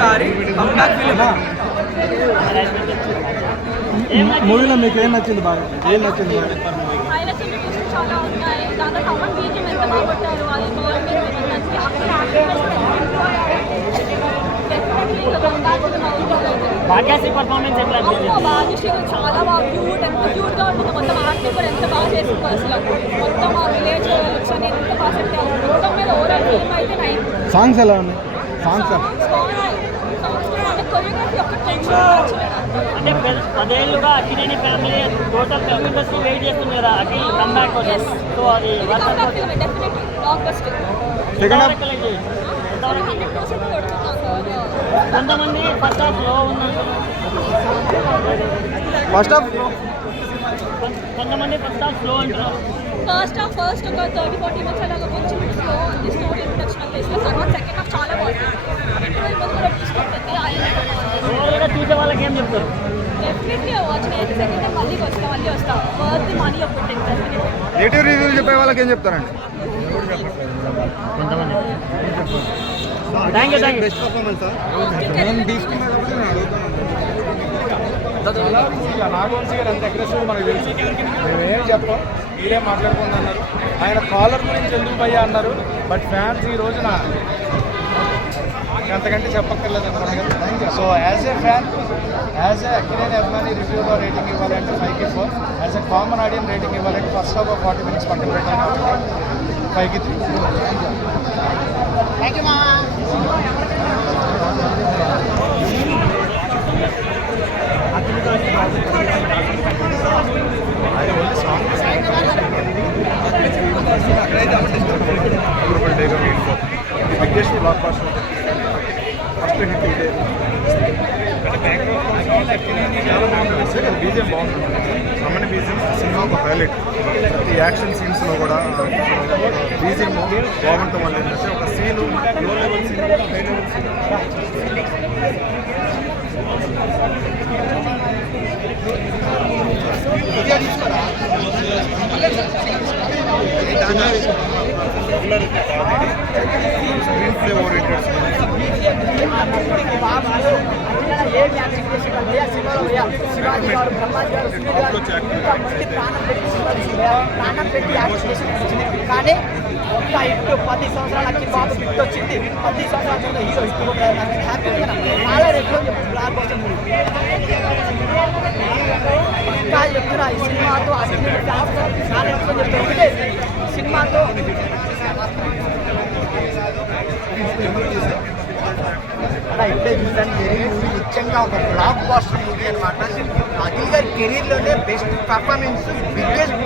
గారి comeback film. మూవీలో మీకు ఏం నచ్చింది బాగా? ఏం నచ్చింది బాగా? చాలా ఉన్నాయి. దాంట్లో కమన్ బీజం ఎంత బాగా కొట్టారు, అది భాగ్యశ్రీ పర్ఫార్మెన్స్ ఎట్లా భాగ్యశ్రీ చాలా బాగా క్యూట్, ఎంత క్యూట్గా ఉంటుంది. మొత్తం యాక్టింగ్ కూడా ఎంత బాగా చేస్తుంది అసలు. మొత్తం ఆ విలేజ్ లుక్స్ అని ఎంత బాగా సెట్ అయ్యారు. మొత్తం మీద ఓవరాల్ ఫిల్మ్ అయితే నైన్. సాంగ్స్ ఎలా ఉన్నాయి? సాంగ్స్ కొరియోగ్రఫీ ఒక్క టెన్షన్ అంటే 10 ఏళ్ళుగా Akkineni family total film industry wait చేస్తుంది కదా అఖిల్ కమ్బ్యాక్ కోసం. సో అది definitely blockbuster. Second half కొంతమంది ఫస్ట్ హాఫ్ లో ఉన్నారు, ఫస్ట్ హాఫ్ కొంతమంది ఫస్ట్ హాఫ్ స్లో అంటున్నారు. ఫస్ట్ ఒక 30-40 మినిట్స్ అలాగా కొంచెం స్లో ఉంది స్టోరీ ఇంట్రడక్షన్ చేసిన తర్వాత సెకండ్ హాఫ్ చాలా బాగుంది. ఓవరాల్గా చూసే వాళ్ళకి ఏం చెప్తారు? డెఫినెట్లీ వాచ్ చేయండి. సెకండ్ హాఫ్ మళ్ళీ వస్తాం worth money of it. Negative రివ్యూలు చెప్పే వాళ్ళకి ఏం చెప్తారండి? కొంతమంది thank you best performance Nagavamsi గారు ఎంత అగ్రెసివ్ మనకు తెలుసు. మేమేం చెప్పం, మీరే మాట్లాడుకుంది అన్నారు. ఆయన కాలర్ గురించి ఎందుకు భయ్యా అన్నారు. బట్ ఫ్యాన్స్ ఈ రోజున అంతకంటే చెప్పక్కర్లేదు అనుకున్నాను. So as a fan, as a Akkineni అభిమాని రివ్యూలో రేటింగ్ ఇవ్వాలంటే 5కి 4. As a common audience rating ఇవ్వాలంటే ఫస్ట్ హాఫ్ 40 మినిట్స్ పక్కన పెట్టాను, 5కి 3. థ్యాంక్ యూ మా. Biggest blockbuster, first hit ఇదే. చాలా బాగుంటుంది, బీజిఎం బాగుంటుంది. రమణి బీజిఎం సినిమా ఒక హైలైట్. ప్రతి యాక్షన్ సీన్స్లో కూడా బీజిఎం బాగుంటాం వల్ల ఏంటంటే ఒక సీను లో లెవెల్ సీన్ కూడా high level scene. Screenplay oriented కానీ ఒక్క హిట్ 10 సంవత్సరాలకి బాబు హిట్ వచ్చింది. 10 సంవత్సరాల తర్వాత హీరో హిట్ కూడా హ్యాపీగా చాలా రెట్లో బ్లాక్ బస్టర్ మూవీ. ఇంకా చెప్తున్నా ఈ సినిమాతో చాలా ఎక్కువ చెప్తారు. ఒకటే సినిమాతో అలా ఇప్పుడే చూసాను. మూవీ నిజంగా ఒక బ్లాక్ బస్టర్ మూవీ అనమాట. అఖిల్ గారి కెరీర్లోనే బెస్ట్ పర్ఫార్మెన్స్, బిగ్గెస్ట్